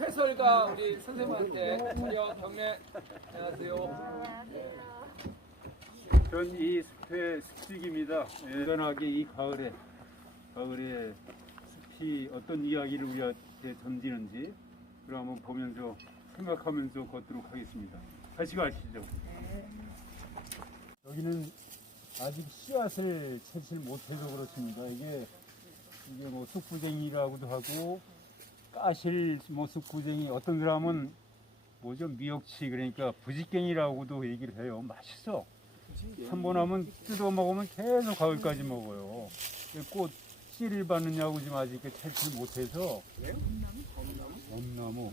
해설가 우리 선생님한테 자료 경례. 안녕하세요. 전 이 숲의 숲직입니다. 여전하게 이 가을에 숲이 어떤 이야기를 우리한테 던지는지 그걸 한번 보면서 생각하면서 걷도록 하겠습니다. 같이 가시죠. 여기는 아직 씨앗을 채취를 못해서 그렇습니다. 이게 뭐 쑥부쟁이라고도 하고 까실 뭐 쑥부쟁이, 어떤 사람은 뭐죠, 미역치, 그러니까 부지깽이라고도 얘기를 해요. 맛있어. 한 번 하면 뜯어 먹으면 계속 가을까지 먹어요. 꽃 씨를 받느냐고 지금 아직 채취를 못해서. 엄나무.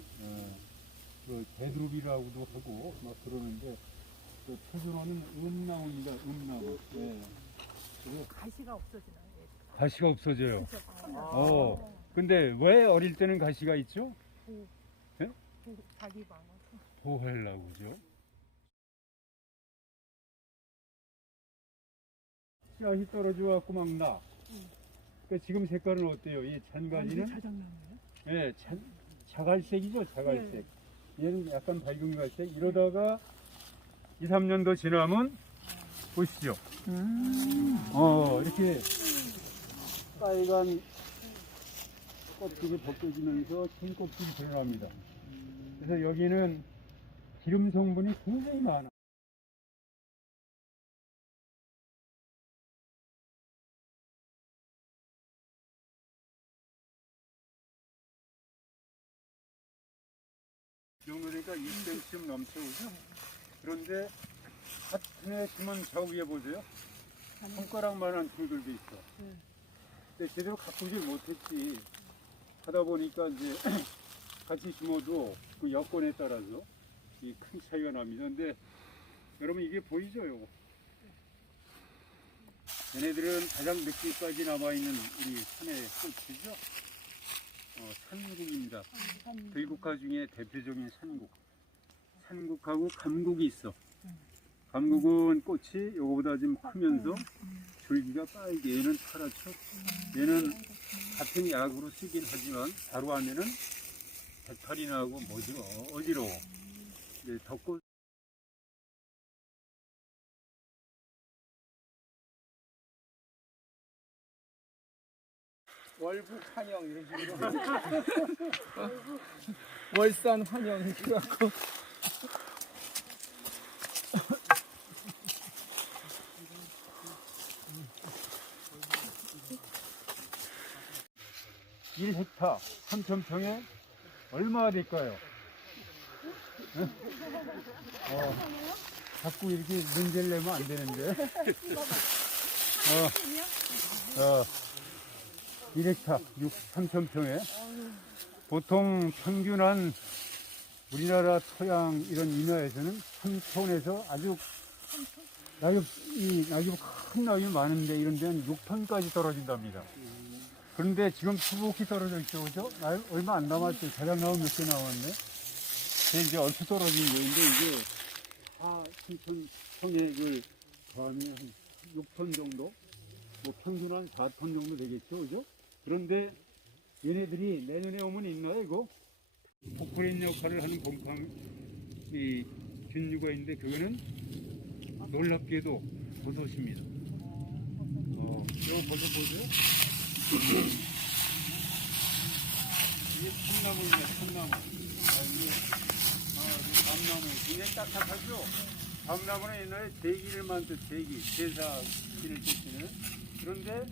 그 대두릅이라고도 하고 막 그러는데, 그 표준어는 음나무입니다. 음나무. 가시가 없어지나요? 가시가 없어져요. 근데 왜 어릴 때는 가시가 있죠? 자기 방어. 보호하려고 그죠? 씨앗이 떨어져 갖고 막 나. 그러니까 지금 색깔은 어때요? 이 잔가지는? 자작나무예요? 예, 자갈색이죠, 자갈색. 얘는 약간 밝은 갈색. 이러다가 2, 3년 더 지나면 보시죠. 이렇게 빨간 껍질이 벗겨지면서 흰 껍질이 드러납니다. 그래서 여기는 기름 성분이 굉장히 많아. 이 정도니까 2cm 넘죠, 그죠? 그런데 밭에 심은 저 위에 보세요. 손가락만한 풀들도 있어. 근데 제대로 가꾸질 못했지. 하다 보니까 이제 같이 심어도 그 여건에 따라서 이 큰 차이가 납니다. 근데 여러분 이게 보이죠, 요거? 얘네들은 가장 늦게까지 남아있는 우리 산의 꽃이죠. 산국입니다. 들국화 중에 대표적인 산국. 산국하고 감국이 있어. 감국은 꽃이 요거보다 좀 크면서 줄기가 빨개. 얘는 파랗죠. 얘는 같은 약으로 쓰긴 하지만 바로 하면은 배탈이 나고 어지러워. 덮고 월북 환영 이런 식으로. 월산 환영 이렇게 갖고. 일 헥타 3,000평에 얼마나 될까요? 자꾸 이렇게 문제를 내면 안 되는데. 1헥타 3,000평에 보통 평균 한 우리나라 토양 이런 인하에서는 3톤에서 아주 낙엽 큰 낙엽이 많은데 이런 데는 6톤까지 떨어진답니다. 그런데 지금 수북히 떨어져 있죠, 그죠? 얼마 안 남았죠. 자작나무 몇 개 나왔네. 이제 얼추 떨어진 거인데, 이게 7,000평액을 더하면 한 6톤 정도? 뭐 평균 한 4톤 정도 되겠죠, 그죠? 그런데 얘네들이 내년에 오면 있나요, 이거? 포크레인 역할을 하는 이 균류가 있는데, 그거는 놀랍게도 버섯입니다. 이거 버섯 보세요. 이게 참나무입니다, 참나무. 밤나무. 굉장히 딱딱하죠? 밤나무는 옛날에 제기를 만든 제사기를 지키는. 그런데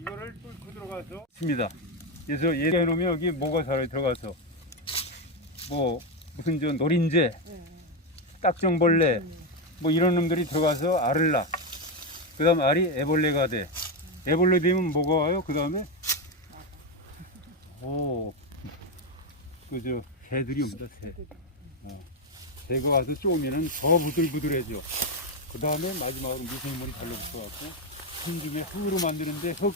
이거를 뚫고 들어가서 있습니다. 그래서 얘 해놓으면 여기 뭐가 살아요, 들어가서. 무슨 노린재, 딱정벌레, 이런 놈들이 들어가서 알을 낳아. 그 다음 알이 애벌레가 돼. 애벌레 되면 뭐가 와요? 그 다음에 새들이 옵니다. 새가 와서 쪼으면은 더 부들부들해져. 그 다음에 마지막으로 미생물이 달라붙어갖고 한줌에 흙으로 만드는데 흙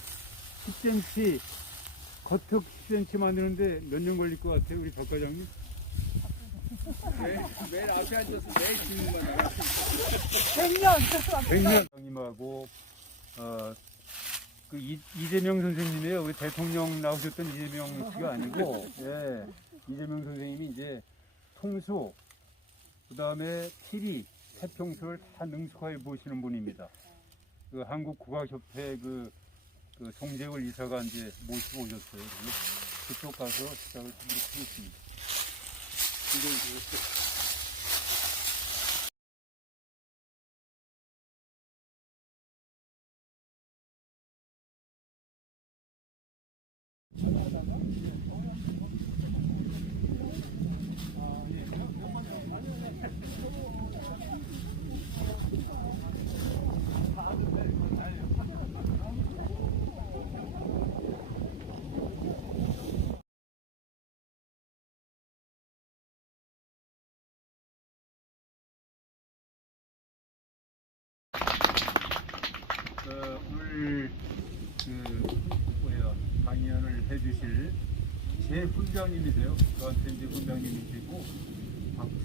10cm, 겉흙 10cm 만드는데 몇 년 걸릴 것 같아요, 우리 박 과장님? 매일 앞에 앉아서 매일 질문만 하고. 100년. 100년 형님하고 그 이재명 선생님이에요. 우리 대통령 나오셨던 이재명 씨가 아니고, 예, 이재명 선생님이 이제 통수, 그 다음에 TV, 태평소를 다 능숙하게 보시는 분입니다. 그 한국국악협회 그 송재월 이사가 이제 모시고 오셨어요. 그래서 그쪽 가서 시작을 하도록 하겠습니다. 오늘 강연을 해주실 제 훈장님이세요. 저한테 이제 훈장님이시고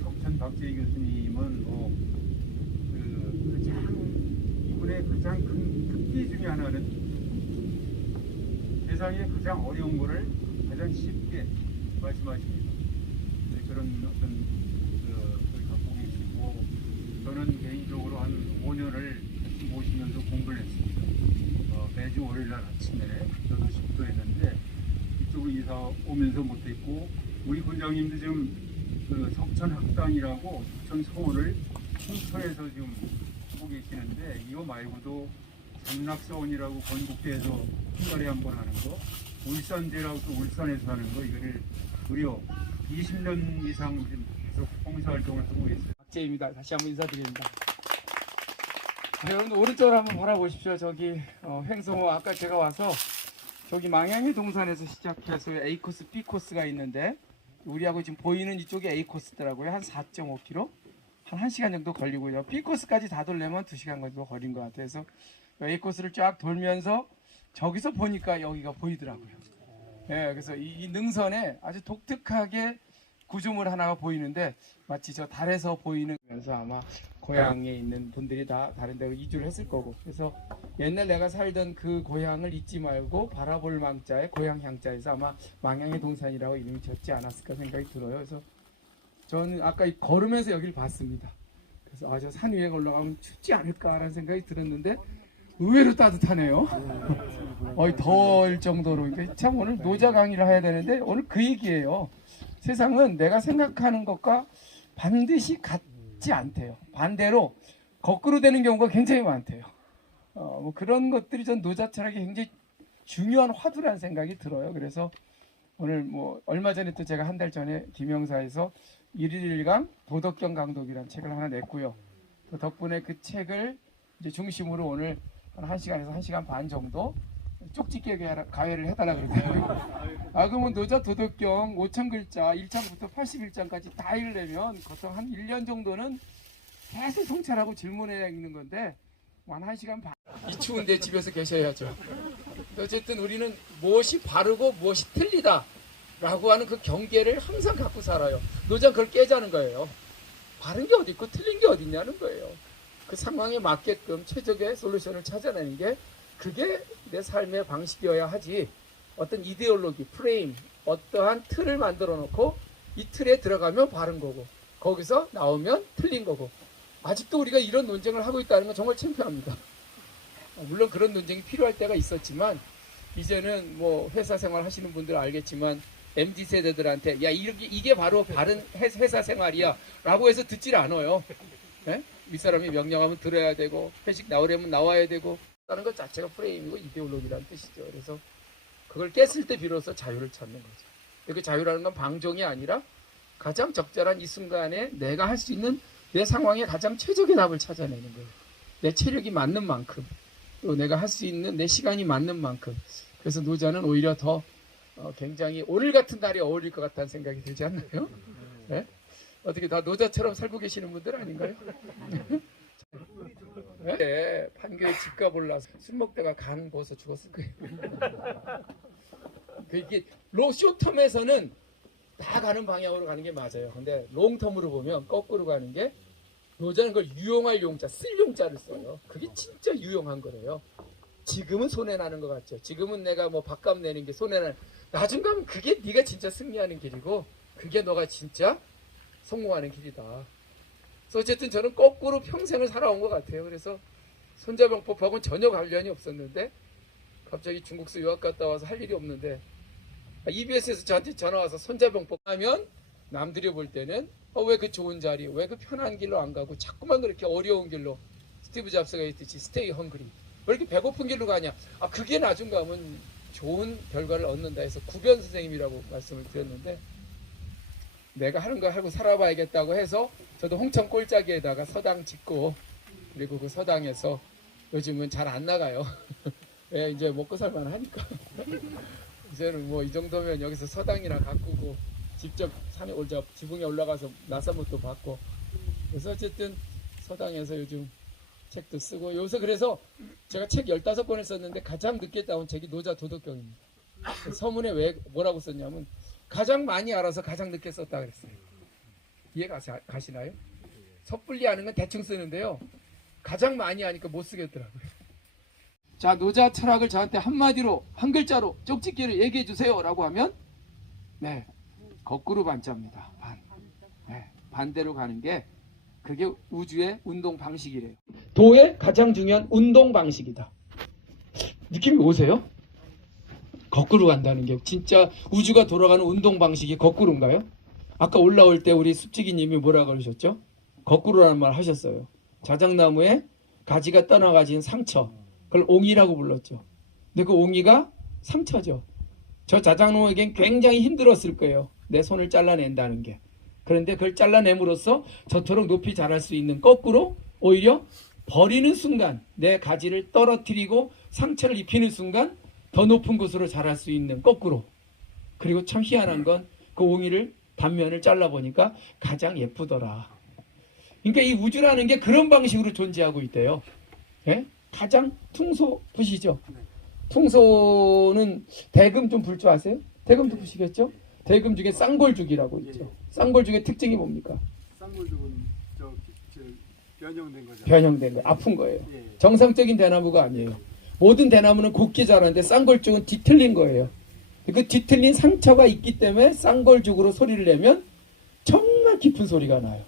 석천 박재희 교수님은 이분의 가장 큰 특기 중에 하나는 세상에 가장 어려운 거를 가장 쉽게 말씀하십니다. 그런 어떤 걸 갖고 계시고, 저는 개인적으로 한 5년을 모시면서 공부를 했습니다. 매주 월요일날 아침에 저도 식도했는데 이쪽으로 이사 오면서 못했고, 우리 군장님도 지금 그 석천학당이라고 석천 서울을 충청에서 지금 하고 계시는데, 이거 말고도 장락서원이라고 건국대에서 한 달에 한 번 하는 거, 울산제라고 또 울산에서 하는 거, 이거를 무려 20년 이상 지금 계속 봉사활동을 하고 있어요. 박재입니다. 다시 한번 인사드립니다. 여러분 오른쪽으로 한번 바라보십시오. 저기 횡성호 아까 제가 와서 저기 망향의 동산에서 시작해서 A 코스, B 코스가 있는데, 우리하고 지금 보이는 이쪽이 A 코스더라고요. 한 4.5km, 한 1시간 정도 걸리고요. B 코스까지 다 돌려면 2시간 정도 걸린 것 같아요. 그래서 A 코스를 쫙 돌면서 저기서 보니까 여기가 보이더라고요. 예, 그래서 이 능선에 아주 독특하게 구조물 하나가 보이는데, 마치 저 달에서 보이는, 그래서 아마 고향에 있는 분들이 다 다른 데로 이주를 했을 거고, 그래서 옛날 내가 살던 그 고향을 잊지 말고 바라볼 망자에 고향 향자에서 아마 망향의 동산이라고 이름이 졌지 않았을까 생각이 들어요. 그래서 저는 아까 걸으면서 여기를 봤습니다. 그래서 저 산 위에 올라가면 춥지 않을까라는 생각이 들었는데 의외로 따뜻하네요. 더울 정도로. 참 오늘 노자 강의를 해야 되는데 오늘 그 얘기예요. 세상은 내가 생각하는 것과 반드시 같지 않대요. 반대로 거꾸로 되는 경우가 굉장히 많대요. 뭐 그런 것들이 전 노자 철학이 굉장히 중요한 화두라는 생각이 들어요. 그래서 오늘 뭐 얼마 전에 또 제가 한 달 전에 김영사에서 1일1강 도덕경 강독이라는 책을 하나 냈고요. 또 덕분에 그 책을 이제 중심으로 오늘 한 1시간에서 1시간 반 정도 쪽집게 가회를 해달라 그러더라고요. 그러면 노자 도덕경 5,000글자 1장부터 81장까지 다 읽으려면 보통 한 1년 정도는 계속 성찰하고 질문해야 읽는 건데 한 1시간 반. 이 추운데 집에서 계셔야죠. 어쨌든 우리는 무엇이 바르고 무엇이 틀리다 라고 하는 그 경계를 항상 갖고 살아요. 노자 그걸 깨자는 거예요. 바른 게 어디 있고 틀린 게 어디 있냐는 거예요. 그 상황에 맞게끔 최적의 솔루션을 찾아내는 게, 그게 내 삶의 방식이어야 하지, 어떤 이데올로기, 프레임, 어떠한 틀을 만들어 놓고 이 틀에 들어가면 바른 거고 거기서 나오면 틀린 거고, 아직도 우리가 이런 논쟁을 하고 있다는 건 정말 창피합니다. 물론 그런 논쟁이 필요할 때가 있었지만, 이제는 뭐 회사 생활 하시는 분들 알겠지만 MZ세대들한테 야 이게 바로 바른 회사 생활이야 라고 해서 듣질 않아요. 네? 윗사람이 명령하면 들어야 되고, 회식 나오려면 나와야 되고, 라는 것 자체가 프레임이고 이데올로기라는 뜻이죠. 그래서 그걸 깼을 때 비로소 자유를 찾는 거죠. 그 자유라는 건 방종이 아니라 가장 적절한 이 순간에 내가 할 수 있는 내 상황에 가장 최적의 답을 찾아내는 거예요. 내 체력이 맞는 만큼, 또 내가 할 수 있는 내 시간이 맞는 만큼. 그래서 노자는 오히려 더 굉장히 오늘 같은 날이 어울릴 것 같다는 생각이 들지 않나요? 네? 어떻게 다 노자처럼 살고 계시는 분들 아닌가요? 네, 판교에 집값 올라서 술 먹다가 간 벗어 죽었을 거예요. 이게 쇼텀에서는 다 가는 방향으로 가는 게 맞아요. 근데 롱텀으로 보면 거꾸로 가는 게 노자는 걸 유용할 용자, 쓸 용자를 써요. 그게 진짜 유용한 거래요. 지금은 손해나는 것 같죠. 지금은 내가 뭐 밥값 내는 게 손해나는, 나중 가면 그게 네가 진짜 승리하는 길이고 그게 너가 진짜 성공하는 길이다. 그래서 어쨌든 저는 거꾸로 평생을 살아온 것 같아요. 그래서 손자병법하고는 전혀 관련이 없었는데 갑자기 중국서 유학 갔다 와서 할 일이 없는데 EBS에서 저한테 전화 와서 손자병법 하면 남들이 볼 때는 왜 그 좋은 자리, 왜 그 편한 길로 안 가고 자꾸만 그렇게 어려운 길로, 스티브 잡스가 했듯이 스테이 헝그리, 왜 이렇게 배고픈 길로 가냐. 그게 나중 가면 좋은 결과를 얻는다 해서 구변 선생님이라고 말씀을 드렸는데, 내가 하는 거 하고 살아봐야겠다고 해서 저도 홍천 꼴짜기에다가 서당 짓고, 그리고 그 서당에서 요즘은 잘 안 나가요. 왜 이제 먹고 살만 하니까. 이제는 뭐 이 정도면 여기서 서당이나 가꾸고 직접 산에 지붕에 올라가서 나사못도 받고, 그래서 어쨌든 서당에서 요즘 책도 쓰고, 요새 그래서 제가 책 15권을 썼는데 가장 늦게 따온 책이 노자 도덕경입니다. 서문에 왜 뭐라고 썼냐면 가장 많이 알아서 가장 늦게 썼다 그랬어요. 이해 가시나요? 섣불리 하는 건 대충 쓰는데요, 가장 많이 하니까 못 쓰겠더라고요. 자, 노자 철학을 저한테 한마디로 한 글자로 쪽집기를 얘기해 주세요 라고 하면 네, 거꾸로 반자입니다. 네, 반대로 가는 게 그게 우주의 운동 방식이래요. 도의 가장 중요한 운동 방식이다. 느낌이 오세요? 거꾸로 간다는 게 진짜 우주가 돌아가는 운동 방식이 거꾸로인가요? 아까 올라올 때 우리 숲지기님이 뭐라 그러셨죠? 거꾸로라는 말 하셨어요. 자작나무에 가지가 떠나가진 상처, 그걸 옹이라고 불렀죠. 근데 그 옹이가 상처죠. 저 자작나무에겐 굉장히 힘들었을 거예요. 내 손을 잘라낸다는 게. 그런데 그걸 잘라냄으로써 저토록 높이 자랄 수 있는, 거꾸로 오히려 버리는 순간, 내 가지를 떨어뜨리고 상처를 입히는 순간 더 높은 곳으로 자랄 수 있는, 거꾸로. 그리고 참 희한한 건 그 옹이를 단면을 잘라보니까 가장 예쁘더라. 그러니까 이 우주라는 게 그런 방식으로 존재하고 있대요. 예? 가장 퉁소 부시죠. 퉁소는 대금 좀 불 줄 아세요? 대금도 부시겠죠? 대금 중에 쌍골죽이라고 있죠. 쌍골죽의 특징이 뭡니까? 쌍골죽은 변형된 거죠. 변형된 거, 아픈 거예요. 예. 정상적인 대나무가 아니에요. 모든 대나무는 곱게 자라는데 쌍골죽은 뒤틀린 거예요. 그 뒤틀린 상처가 있기 때문에 쌍골죽으로 소리를 내면 정말 깊은 소리가 나요.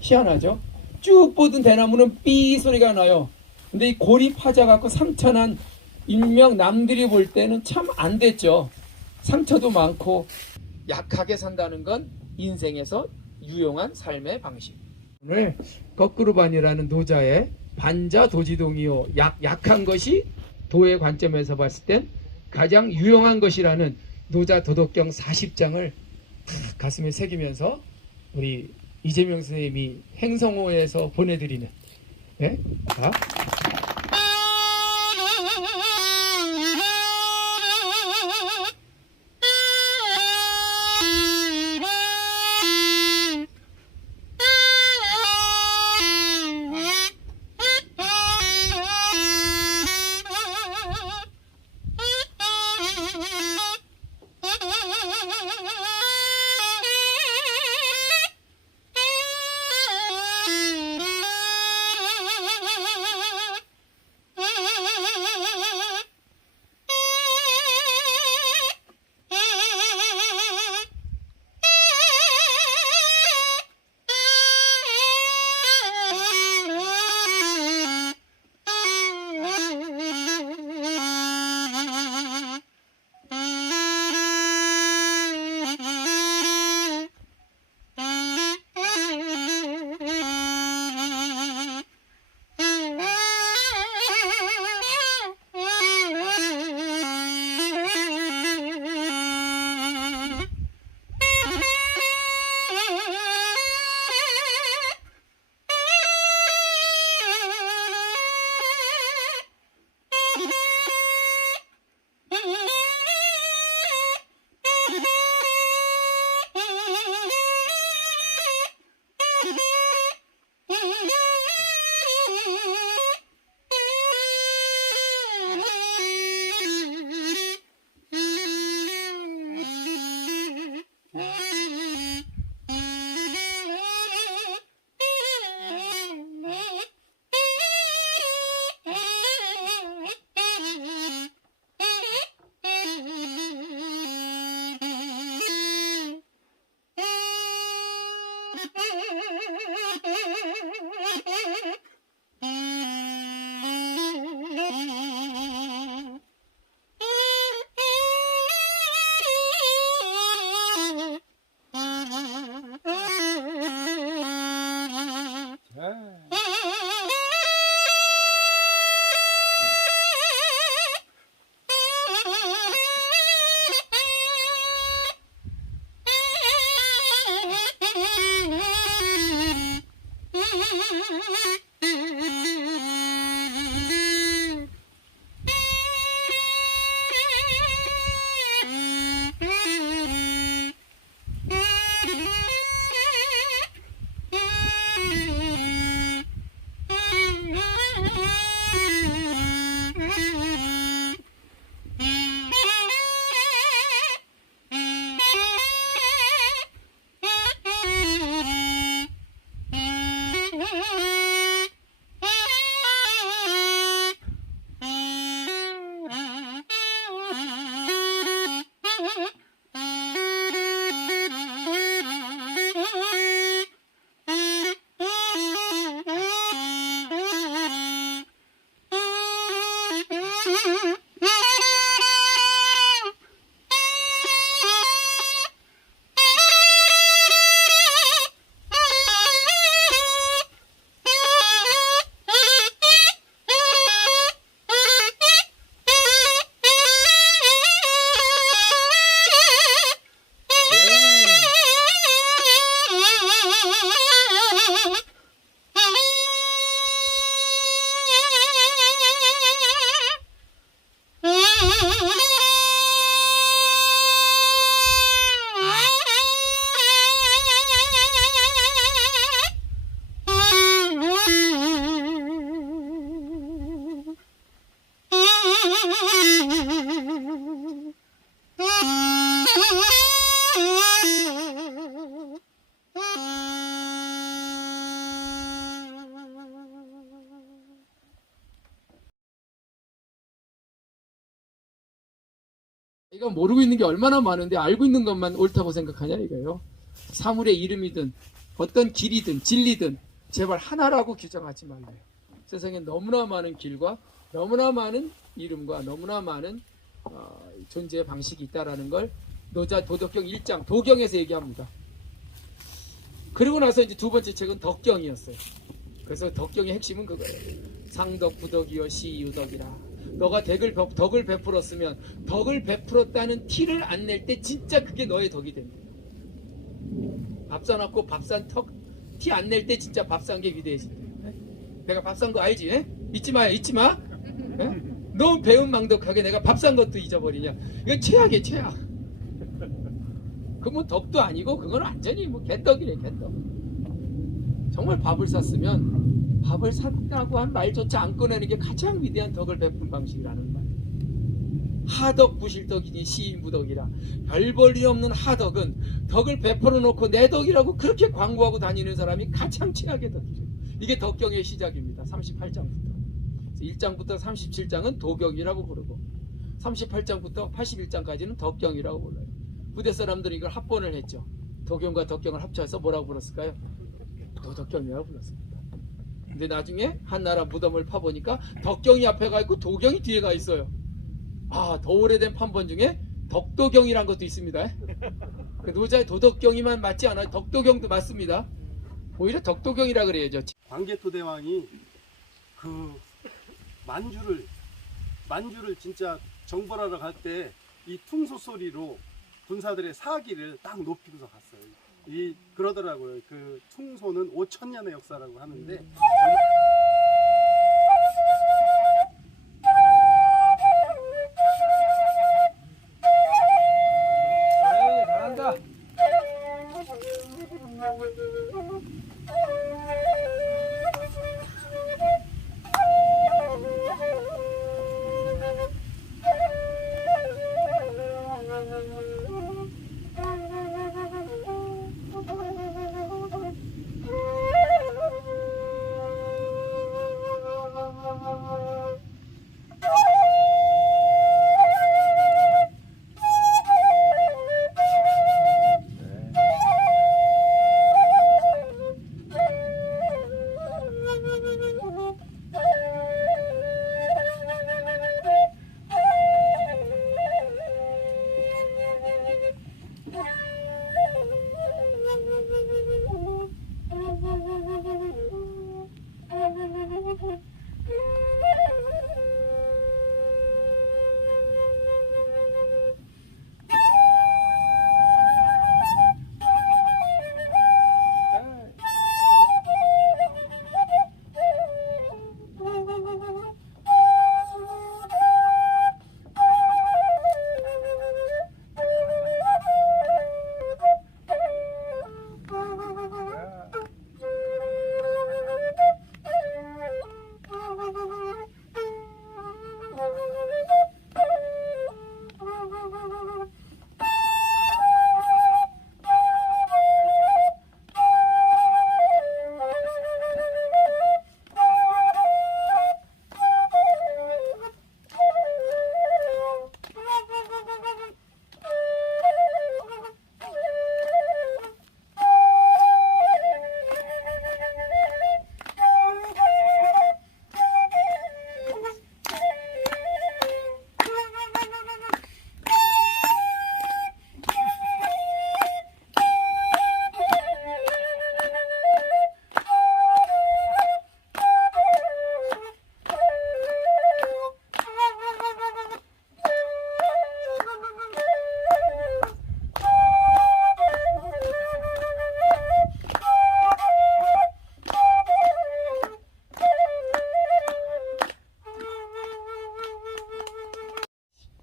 희한하죠? 쭉 뻗은 대나무는 삐 소리가 나요. 근데 이 골이 파져갖고 상처난, 일명 남들이 볼 때는 참 안 됐죠. 상처도 많고 약하게 산다는 건 인생에서 유용한 삶의 방식. 오늘 거꾸로반이라는 노자의 반자도지동이요, 약한 것이 도의 관점에서 봤을 땐 가장 유용한 것이라는 노자 도덕경 40장을 가슴에 새기면서 우리 이재명 선생님이 행성호에서 보내드리는, 네? 자. 이거 모르고 있는 게 얼마나 많은데 알고 있는 것만 옳다고 생각하냐 이거예요. 사물의 이름이든 어떤 길이든 진리든 제발 하나라고 규정하지 말래요. 세상에 너무나 많은 길과 너무나 많은 이름과 너무나 많은 존재의 방식이 있다라는 걸 노자 도덕경 1장 도경에서 얘기합니다. 그리고 나서 이제 두 번째 책은 덕경이었어요. 그래서 덕경의 핵심은 그거예요. 상덕 부덕이여 시유덕이라. 너가 덕을 베풀었으면 덕을 베풀었다는 티를 안 낼 때 진짜 그게 너의 덕이 된다. 밥 사놓고 밥 산 턱 티 안 낼 때 진짜 밥 산 게 위대해진다. 내가 밥 산 거 알지? 에? 잊지 마, 잊지 마. 에? 너무 배은망덕하게 내가 밥 산 것도 잊어버리냐? 이건 최악이야, 최악. 그 뭐 덕도 아니고 그건 완전히 뭐 개떡이래, 개떡. 정말 밥을 샀으면 밥을 샀다고 한 말조차 안 꺼내는 게 가장 위대한 덕을 베푼 방식이라는 말. 하덕 부실덕이니 시인부덕이라. 별 볼 일 없는 하덕은 덕을 베풀어 놓고 내 덕이라고 그렇게 광고하고 다니는 사람이 가장 최악의 덕이죠. 이게 덕경의 시작입니다. 38장부터. 1장부터 37장은 도경이라고 부르고 38장부터 81장까지는 덕경이라고 불러요. 부대 사람들이 이걸 합본을 했죠. 도경과 덕경을 합쳐서 뭐라고 불렀을까요? 도덕경이라고 불렀습니다. 근데 나중에 한나라 무덤을 파보니까 덕경이 앞에 가 있고 도경이 뒤에 가 있어요. 아, 더 오래된 판본 중에 덕도경이란 것도 있습니다. 그 노자의 도덕경이만 맞지 않아요. 덕도경도 맞습니다. 오히려 덕도경이라 그래야죠. 광개토대왕이 그 만주를 진짜 정벌하러 갈 때 이 퉁소 소리로 군사들의 사기를 딱 높이고서 갔어요. 그러더라고요. 그 퉁소는 5,000년의 역사라고 하는데 잘한다.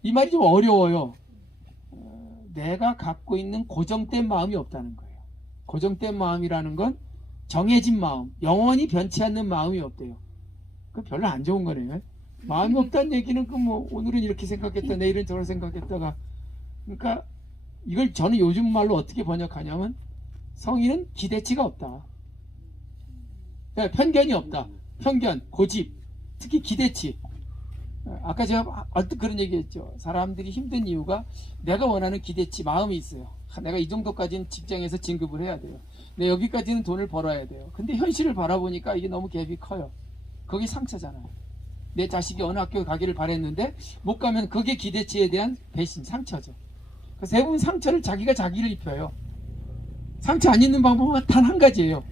이 말이 좀 어려워요. 내가 갖고 있는 고정된 마음이 없다는 거예요. 고정된 마음이라는 건 정해진 마음, 영원히 변치 않는 마음이 없대요. 그 별로 안 좋은 거네요. 마음이 없다는 얘기는 그 뭐 오늘은 이렇게 생각했다, 내일은 저런 생각했다가, 그러니까 이걸 저는 요즘 말로 어떻게 번역하냐면 성인은 기대치가 없다. 그러니까 편견이 없다. 편견, 고집, 특히 기대치. 아까 제가 얼뜻 그런 얘기했죠. 사람들이 힘든 이유가 내가 원하는 기대치, 마음이 있어요. 내가 이 정도까지는 직장에서 진급을 해야 돼요. 내 여기까지는 돈을 벌어야 돼요. 근데 현실을 바라보니까 이게 너무 갭이 커요. 거기 상처잖아요. 내 자식이 어느 학교 가기를 바랬는데 못 가면 그게 기대치에 대한 배신, 상처죠. 그래서 대부분 상처를 자기를 입혀요. 상처 안 입는 방법은 단 한 가지예요.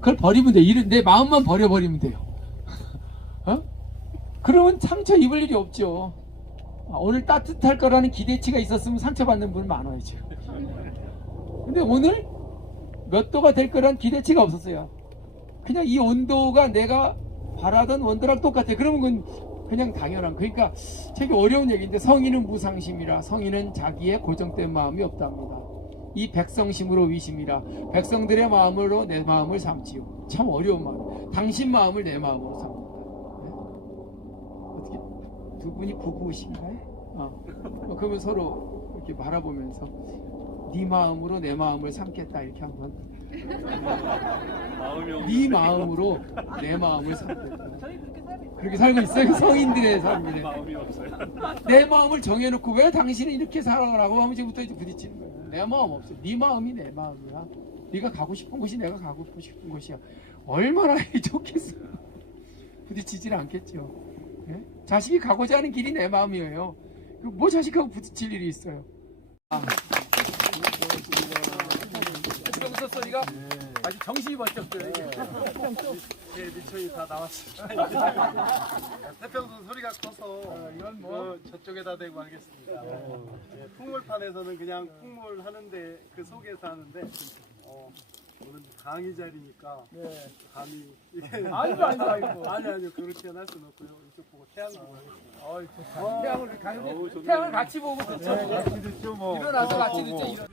그걸 버리면 돼요. 내 마음만 버려버리면 돼요. 어? 그러면 상처 입을 일이 없죠. 오늘 따뜻할 거라는 기대치가 있었으면 상처받는 분 많아요 지금. 근데 오늘 몇 도가 될 거라는 기대치가 없었어요. 그냥 이 온도가 내가 바라던 온도랑 똑같아요. 그러면 그건 그냥 당연한. 그러니까 되게 어려운 얘기인데, 성인은 무상심이라 성인은 자기의 고정된 마음이 없답니다. 이 백성심으로 위심이라 백성들의 마음으로 내 마음을 삼지요. 참 어려운 말. 당신 마음을 내 마음으로 삼는다. 어떻게 두 분이 부부신가요? 그러면 서로 이렇게 바라보면서 네 마음으로 내 마음을 삼겠다 이렇게 한번. 네 마음으로 내 마음을 삼겠다. 그렇게 살고 있어요. 성인들의 삶이네. 내 마음을 정해놓고 왜 당신은 이렇게 살아라고 하면 지금부터 이제 부딪히는 거예요. 내 마음 없어. 네 마음이 내 마음이야. 네가 가고 싶은 곳이 내가 가고 싶은 곳이야. 얼마나 좋겠어. 부딪히질 않겠죠. 네? 자식이 가고자 하는 길이 내 마음이에요. 뭐 자식하고 부딪힐 일이 있어요. 웃었소리가 아주 정신이 번쩍 들어요. 제 미천이 다 나왔습니다. 태평선 소리가 커서 이건 뭐 저쪽에다 대고 하겠습니다. 풍물판에서는 그냥 풍물 하는데 그 속에서 하는데 오늘 강의 자리니까 감히 아니요 그렇게는 할 수는 없고요. 이쪽 보고 태양 보고 하겠습니다. 태양을 같이 보고 듣죠. 같이 듣죠 뭐. 일어나서 같이 듣죠.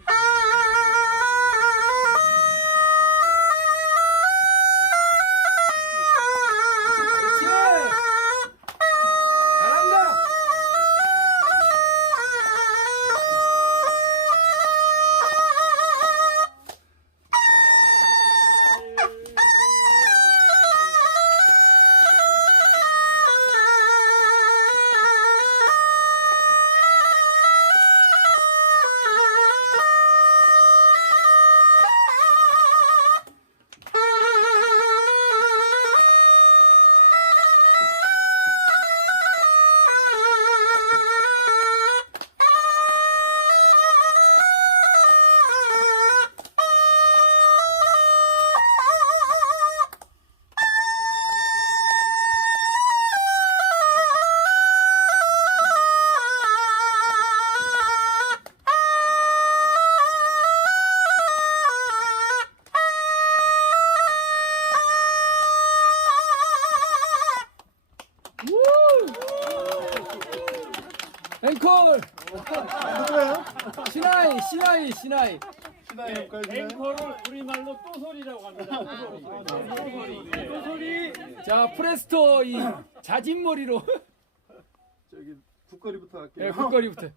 앵콜! 시나이! 신화의 효과를 앵커를 우리말로 또소리라고 합니다. 또소리. 자, 프레스토 이 자진머리로. 저기 국거리부터 할게요. 네, 국거리부터.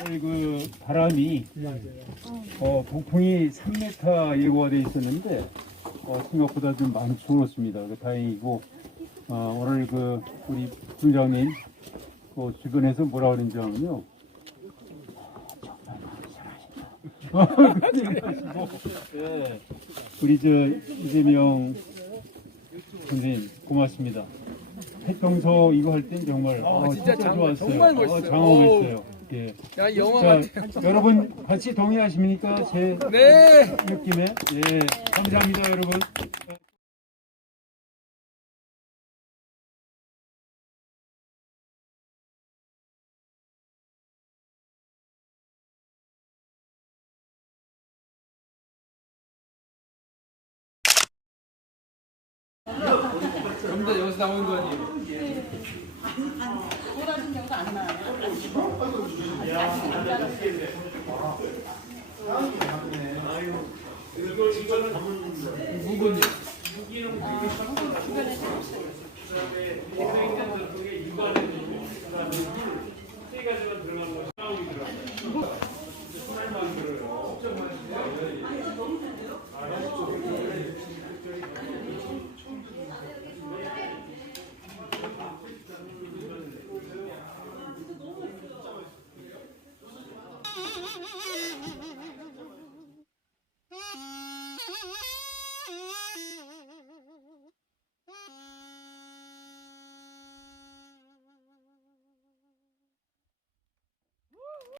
오늘 그 바람이 북풍이 3m 예고가 돼 있었는데 생각보다 좀 많이 줄었습니다. 다행이고 오늘 그 우리 부장님 주변에서 뭐라 그러는지 하면요. 네. 우리 이재명 선생님 고맙습니다. 태평소 이거 할 땐 정말 진짜 좋았어요. 정말 멋있어요. 장엄했어요. 예. 야, 영화 자, 여러분 같이 동의하십니까? 제 네. 느낌에 예, 감사합니다, 여러분. 전부 다 여기서 나오는 거 아니에요? 돌아진 경우가 안 나요. 묵은이. 주변에 좀 없어요.